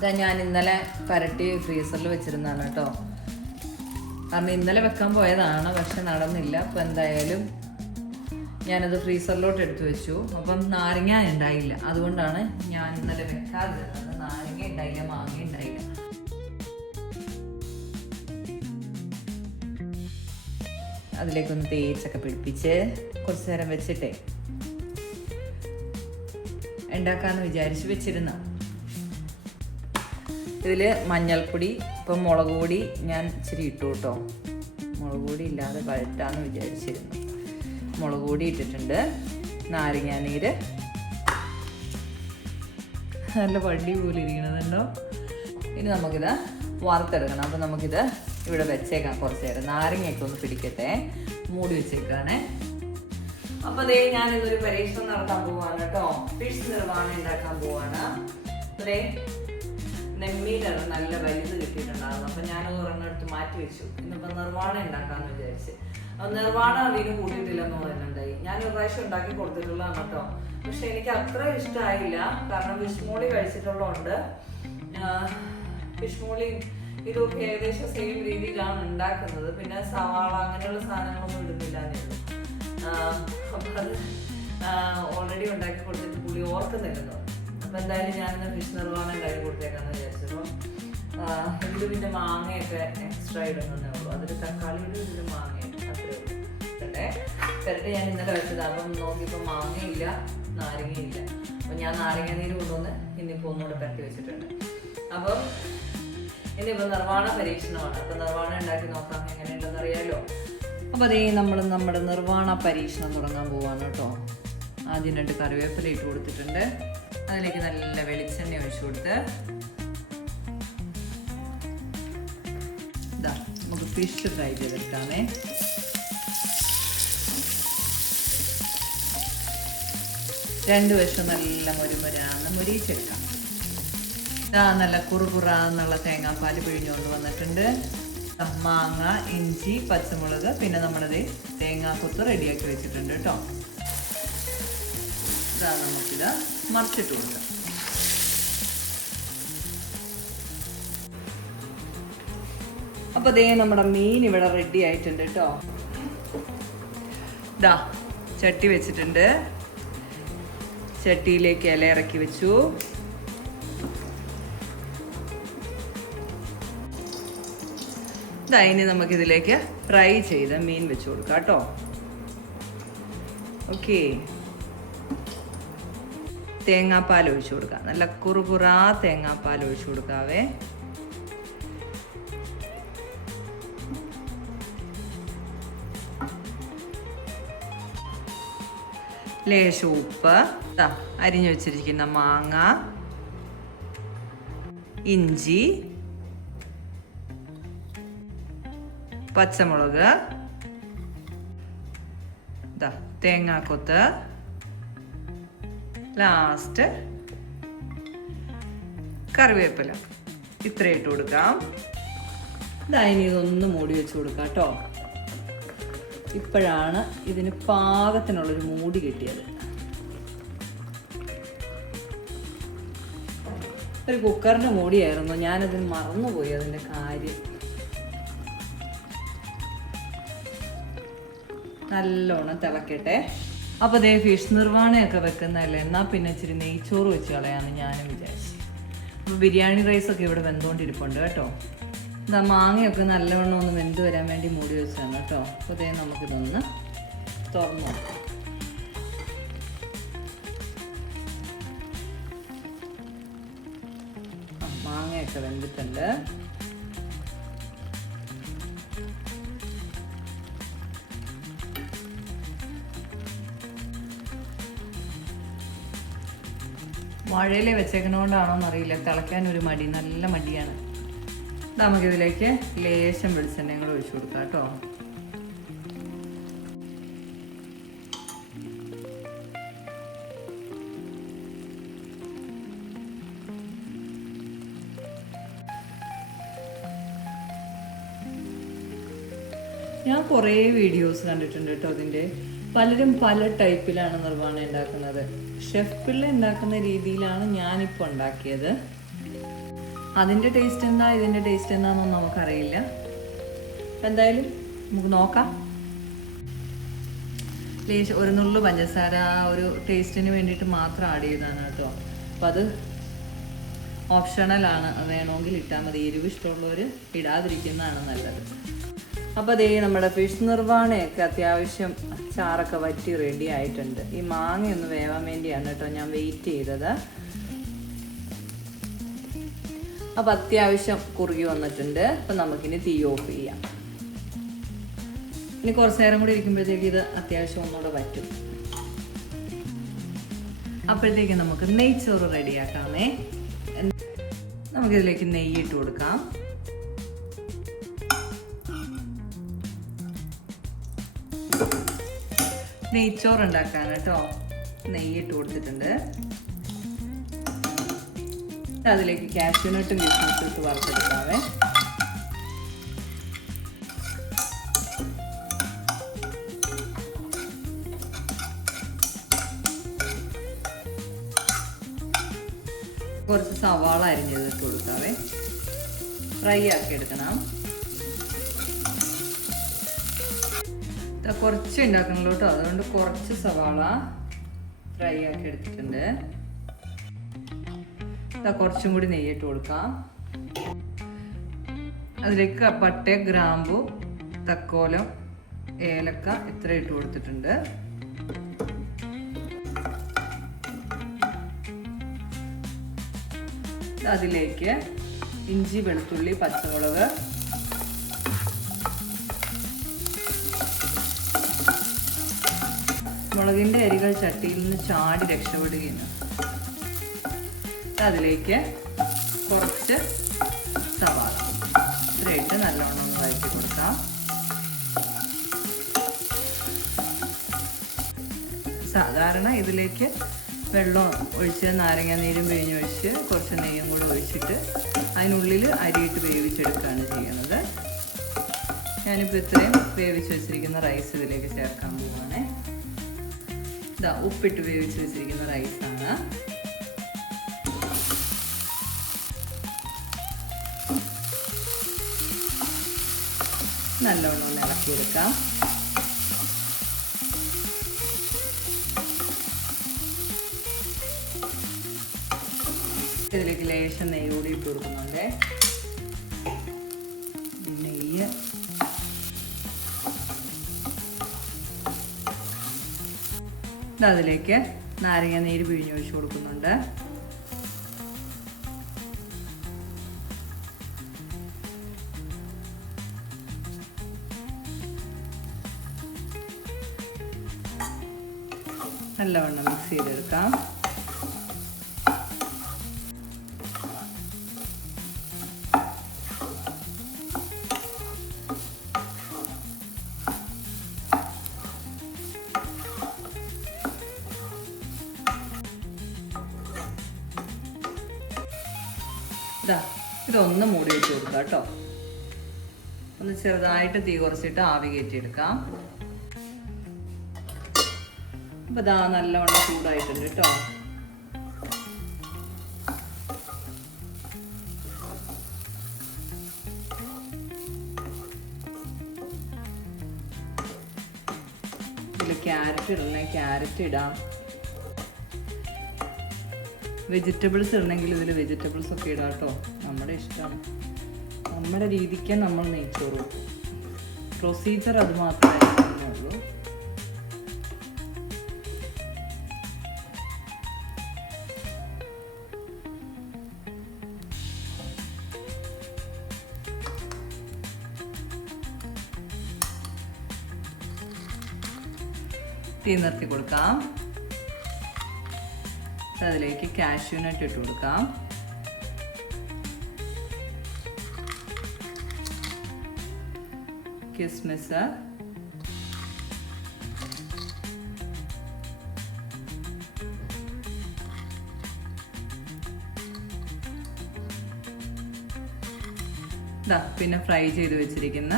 ഇതാ ഞാൻ ഇന്നലെ പരട്ടി ഫ്രീസറിൽ വെച്ചിരുന്നതാണ് കേട്ടോ. കാരണം ഇന്നലെ വെക്കാൻ പോയതാണ്, പക്ഷെ നടന്നില്ല. അപ്പം എന്തായാലും ഞാനത് ഫ്രീസറിലോട്ട് എടുത്തു വെച്ചു. അപ്പം നാരങ്ങ ഉണ്ടായില്ല, അതുകൊണ്ടാണ് ഞാൻ ഇന്നലെ വെക്കാതിരുന്നത്. നാരങ്ങ ഉണ്ടായില്ല, മാങ്ങ ഉണ്ടായില്ല. അതിലേക്കൊന്ന് തേച്ചൊക്കെ പിടിപ്പിച്ച് കുറച്ച് നേരം വെച്ചിട്ടേ ഉണ്ടാക്കാമെന്ന് വിചാരിച്ച് വെച്ചിരുന്ന. ഇതിൽ മഞ്ഞൾപ്പൊടി, ഇപ്പം മുളക് പൊടി ഞാൻ ഇച്ചിരി ഇട്ടു കേട്ടോ. മുളക് പൊടി ഇല്ലാതെ വഴറ്റാന്ന് വിചാരിച്ചിരുന്നു. മുളക് പൊടി ഇട്ടിട്ടുണ്ട്. നാരങ്ങാനീര് നല്ല വടി പോലെ ഇരിക്കണതുണ്ടോ. ഇനി നമുക്കിത് വറുത്തെടുക്കണം. അപ്പം നമുക്കിത് ഇവിടെ വെച്ചേക്കാം കുറച്ച് നേരം. നാരങ്ങയൊക്കെ ഒന്ന് പിടിക്കട്ടെ, മൂടി വെച്ചേക്കാണേ. അപ്പോൾ അതേ ഞാനിതൊരു പരീക്ഷണം നടത്താൻ പോവാണ് കേട്ടോ. ഫിഷ് നിർവാണം ഉണ്ടാക്കാൻ പോവാണ്. അതേ നെമ്മീനാണ് നല്ല വലുത് കിട്ടിയിട്ടുണ്ടാകും. അപ്പം ഞാനത് ഒരെണ്ണം എടുത്ത് മാറ്റി വെച്ചു. ഇന്നിപ്പോൾ നിർവാണം ഉണ്ടാക്കാമെന്ന് വിചാരിച്ച്. നിർവാണം അതിന് കൂട്ടിയിട്ടില്ലെന്ന് പറയുന്നുണ്ടായി. ഞാൻ ഒരു പ്രാവശ്യം ഉണ്ടാക്കി കൊടുത്തിട്ടുള്ളതാണ് കേട്ടോ. പക്ഷെ എനിക്ക് അത്ര ഇഷ്ടമായില്ല. കാരണം ഫിഷ് മോളി കഴിച്ചിട്ടുള്ളതുകൊണ്ട് ഫിഷ് മോളി ഇതൊക്കെ ഏകദേശം സെയിം രീതിയിലാണ് ഉണ്ടാക്കുന്നത്. പിന്നെ സവാള അങ്ങനെയുള്ള സാധനങ്ങളൊന്നും ഇടുന്നില്ല എന്നുള്ളൂ. അപ്പം അത് ഓൾറെഡി ഉണ്ടാക്കി കൊടുത്തിട്ട് പുള്ളി ഓർക്കുന്നില്ലെന്ന്. അപ്പം എന്തായാലും ഞാനിന്ന് ഫിഷ് നിർവാണം ഉണ്ടാക്കി കൊടുത്തേക്കാന്ന് വിചാരിച്ചപ്പോൾ ഇതിൽ പിന്നെ മാങ്ങയൊക്കെ എക്സ്ട്രാ ഇടുന്നതേ ഉള്ളൂ. അതിൽ തക്കാളിയുടെ ഇതിൽ മാങ്ങയൊക്കെ അത്രേ ഉള്ളൂ. പെരട്ടി ഞാൻ ഇന്നലെ വെച്ചത്. അപ്പം നോക്കിയപ്പോൾ മാങ്ങയില്ല, നാരങ്ങയില്ല. അപ്പം ഞാൻ നാരങ്ങ നീര് കൊണ്ടുവന്ന് ഇന്നിപ്പോൾ ഒന്നുകൂടെ പെരട്ടി വെച്ചിട്ടുണ്ട്. അപ്പം ഇനിയിപ്പോൾ നിർവാണ പരീക്ഷണമാണ്. അപ്പം നിർവാണം ഉണ്ടാക്കി നോക്കാം എങ്ങനെയുണ്ടെന്ന് അറിയാലോ. അപ്പോൾ അതേ നമ്മൾ നമ്മുടെ നിർവാണ പരീക്ഷണം തുടങ്ങാൻ പോവാണ് കേട്ടോ. ആദ്യം 2 കറിവേപ്പില ഇട്ട് കൊടുത്തിട്ടുണ്ട്. അതിലേക്ക് നല്ല വെളിച്ചെണ്ണ ഒഴിച്ചു കൊടുത്ത് ഇതാ നമുക്ക് ഫിഷ് ഫ്രൈ ചെയ്തെടുക്കാമേ. രണ്ട് വശം നല്ല മുരുമുരാന്ന് മുരിച്ചെടുക്കാം. ഇതാ നല്ല കുറുകുറാന്നുള്ള തേങ്ങാപ്പാൽ പിഴിഞ്ഞുകൊണ്ട് വന്നിട്ടുണ്ട്. മാങ്ങ, ഇഞ്ചി, പച്ചമുളക്, പിന്നെ നമ്മളത് തേങ്ങാക്കൊത്ത് റെഡിയാക്കി വെച്ചിട്ടുണ്ട് കേട്ടോ. ഇതാ നമുക്കിത് മറിച്ചിട്ട് കൊടുക്കാം. അപ്പോൾ ദേ നമ്മുടെ മീൻ ഇവിടെ റെഡി ആയിട്ടുണ്ട് കേട്ടോ. ഇതാ ചട്ടി വെച്ചിട്ടുണ്ട്. ചട്ടിയിലേക്ക് ഇല ഇറക്കി വെച്ചു. ഇനി നമുക്കിതിലേക്ക് ഫ്രൈ ചെയ്ത് മീൻ വെച്ച് കൊടുക്കാം കേട്ടോ. ഓക്കെ, തേങ്ങാപ്പാൽ ഒഴിച്ചു കൊടുക്കാം. നല്ല കുറുകുറാ തേങ്ങാപ്പാൽ ഒഴിച്ചു കൊടുക്കാവേ. ലേശം ഉപ്പ്, അരിഞ്ഞു വെച്ചിരിക്കുന്ന മാങ്ങ, ഇഞ്ചി, പച്ചമുളക്, തേങ്ങാക്കൊത്ത്, ലാസ്റ്റ് കറിവേപ്പില. ഇത്ര ഇട്ട് കൊടുക്കാം. ഇനി ഇതൊന്ന് മൂടി വെച്ച് കൊടുക്കാം കേട്ടോ. ഇപ്പോഴാണ് ഇതിന് പാകത്തിനുള്ളൊരു മൂടി കിട്ടിയത്. ഒരു കുക്കറിൻ്റെ മൂടിയായിരുന്നു, ഞാനതിന് മറന്നുപോയി അതിൻ്റെ കാര്യം. നല്ലോണം തിളക്കട്ടെ. അപ്പോൾ അതേ ഫിഷ് നിർവാണയൊക്കെ വെക്കുന്നതല്ലേ, എന്നാൽ പിന്നെ ഇച്ചിരി നെയ്ച്ചോറ് വെച്ച് കളയാമെന്ന് ഞാനും വിചാരിച്ചു. അപ്പോൾ ബിരിയാണി റൈസൊക്കെ ഇവിടെ വെന്തുകൊണ്ടിരിപ്പുണ്ട് കേട്ടോ. ഇതാ മാങ്ങയൊക്കെ നല്ലവണ്ണം ഒന്ന് വെന്ത് വരാൻ വേണ്ടി മൂടി വെച്ചാണ് കേട്ടോ. അപ്പോൾ അതേ നമുക്കിതൊന്ന് തുറന്നു നോക്കാം. മാങ്ങയൊക്കെ വെന്തിട്ടുണ്ട്. വാഴയില വെച്ചേക്കുന്നതുകൊണ്ടാണോ എന്നറിയില്ല, തിളയ്ക്കാൻ ഒരു മടി, നല്ല മടിയാണ്. നമുക്കിതിലേക്ക് ലേശം വെളിച്ചെണ്ണയും കൂടെ ഒഴിച്ചു കൊടുക്കാം കേട്ടോ. ഞാൻ കുറേ വീഡിയോസ് കണ്ടിട്ടുണ്ട് കേട്ടോ അതിൻ്റെ. പലരും പല ടൈപ്പിലാണ് നിർവാണം ഉണ്ടാക്കുന്നത്. ഷെഫ് പിള്ള ഉണ്ടാക്കുന്ന രീതിയിലാണ് ഞാനിപ്പോൾ ഉണ്ടാക്കിയത്. അതിൻ്റെ ടേസ്റ്റ് എന്താ ഇതിൻ്റെ ടേസ്റ്റ് എന്താണെന്നൊന്നും നമുക്കറിയില്ല. എന്തായാലും നമുക്ക് നോക്കാം. ഒരു നുള്ളു പഞ്ചസാര ഒരു ടേസ്റ്റിന് വേണ്ടിയിട്ട് മാത്രം ആഡ് ചെയ്തതാണ് കേട്ടോ. അപ്പം അത് ഓപ്ഷണലാണ്, വേണമെങ്കിൽ ഇട്ടാൽ മതി. എരിവ് ഇഷ്ടമുള്ളവർ ഇടാതിരിക്കുന്നതാണ് നല്ലത്. അപ്പോൾ അതേ നമ്മുടെ ഫിഷ് നിർവാണയൊക്കെ അത്യാവശ്യം ചാറൊക്കെ വറ്റി റെഡി ആയിട്ടുണ്ട്. ഈ മാങ്ങയൊന്ന് വേവാൻ വേണ്ടിയാണ് കേട്ടോ ഞാൻ വെയിറ്റ് ചെയ്തത്. അപ്പം അത്യാവശ്യം കുറുകി വന്നിട്ടുണ്ട്. അപ്പം നമുക്കിനി തീ ഓഫ് ചെയ്യാം. ഇനി കുറച്ച് നേരം കൂടി ഇരിക്കുമ്പോഴത്തേക്ക് ഇത് അത്യാവശ്യം ഒന്നുകൂടെ വറ്റും. അപ്പോഴത്തേക്ക് നമുക്ക് നെയ്ച്ചോറ് റെഡിയാക്കാമേ. നമുക്കിതിലേക്ക് നെയ്യ് ഇട്ട് കൊടുക്കാം. നെയ്ച്ചോറ് ഉണ്ടാക്കാൻ കേട്ടോ നെയ്യ് ഇട്ട് കൊടുത്തിട്ടുണ്ട്. അതിലേക്ക് കാഷ്യൂനട്ടും കിസ്മിസും ഇട്ട് വറുത്തെടുക്കാവേ. കുറച്ച് സവാള അരിഞ്ഞത് ഇട്ട് കൊടുക്കാവേ. ഫ്രൈ ആക്കി എടുക്കണം. കുറച്ച് ഉണ്ടാക്കണല്ലോ കേട്ടോ, അതുകൊണ്ട് കുറച്ച് സവാള ഫ്രൈ ആക്കി എടുത്തിട്ടുണ്ട്. കുറച്ചും കൂടി നെയ്യിട്ട് കൊടുക്കാം. അതിലേക്ക് പട്ട, ഗ്രാമ്പു, തക്കോലം, ഏലക്ക ഇത്ര ഇട്ട് കൊടുത്തിട്ടുണ്ട്. അതിലേക്ക് ഇഞ്ചി, വെളുത്തുള്ളി, പച്ചമുളക്, മുളകിൻ്റെ അരികൾ ചട്ടിയിൽ നിന്ന് ചാടി രക്ഷപ്പെടുകയാണ്. അതിലേക്ക് കുറച്ച് സവാള ഇത്രയിട്ട് നല്ലോണം ഒന്ന് വഴറ്റി കൊടുക്കാം. സാധാരണ ഇതിലേക്ക് വെള്ളം ഒഴിച്ച് നാരങ്ങ നീരും പിഴിഞ്ഞൊഴിച്ച് കുറച്ച് നെയ്യും കൂടെ ഒഴിച്ചിട്ട് അതിനുള്ളിൽ അരിയിട്ട് വേവിച്ചെടുക്കുകയാണ് ചെയ്യുന്നത്. ഞാനിപ്പോൾ ഇത്രയും വേവിച്ച് വെച്ചിരിക്കുന്ന റൈസ് ഇതിലേക്ക് ചേർക്കാൻ പോവുകയാണ്. ഇതാ ഉപ്പിട്ട് വേവിച്ച് വെച്ചിരിക്കുന്ന റൈസാണ്. നല്ലോണം ഒന്ന് ഇളക്കിയെടുക്കാം. ഇതിലേക്ക് ലേശം നെയ്യ് കൂടി ഇട്ട് കൊടുക്കുന്നുണ്ട്. നെയ്യ് അതിലേക്ക് നാരങ്ങ നീര് പിഴിഞ്ഞൊഴിച്ച് കൊടുക്കുന്നുണ്ട്. നല്ലവണ്ണം മിക്സ് ചെയ്തെടുക്കാം. ഇതൊന്ന് മൂടി വെച്ച് കൊടുക്കാം കേട്ടോ. ഒന്ന് ചെറുതായിട്ട് തീ കുറച്ചിട്ട് ആവി കയറ്റിയെടുക്കാം. അപ്പോൾ ഇതാ നല്ലവണ്ണം ചൂടായിട്ടുണ്ട് കേട്ടോ. ഇതിൽ ക്യാരറ്റ് ഇടണേ, ക്യാരറ്റ് ഇടാം. വെജിറ്റബിൾസ് ഇടണമെങ്കിൽ ഇതിൽ വെജിറ്റബിൾസ് ഒക്കെ ഇടാം കേട്ടോ. നമ്മുടെ ഇഷ്ടം, നമ്മുടെ രീതിക്ക് നമ്മൾ നെയ്ച്ചോറും. പ്രൊസീജിയർ അത് മാത്രമേ ഉള്ളൂ. തീ നിർത്തി കൊടുക്കാം. അതിലേക്ക് കാഷ്യൂനട്ട് ഇട്ട് കൊടുക്കാം. കിസ്മിസ്, പിന്നെ ഫ്രൈ ചെയ്ത് വെച്ചിരിക്കുന്ന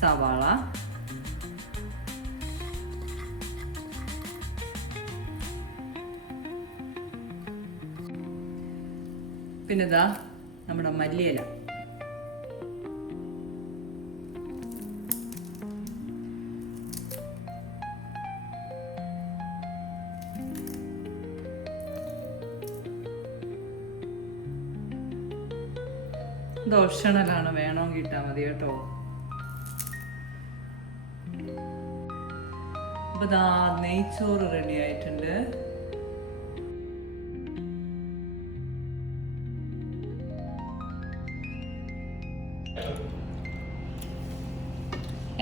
സവാള, പിന്നെ നമ്മുടെ മല്ലിയില. ഇത് ഓപ്ഷണലാണ്, വേണമെങ്കിൽ ഇട്ടാൽ മതി കേട്ടോ. അപ്പൊ ദാ നെയ്ച്ചോറ് റെഡി ആയിട്ടുണ്ട്.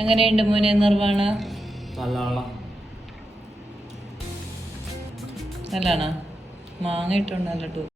എങ്ങനെയുണ്ട് മോനെ നിർവ്വാണ? നല്ലതാണോ? മാങ്ങ ഇട്ടുണ്ടല്ലോ.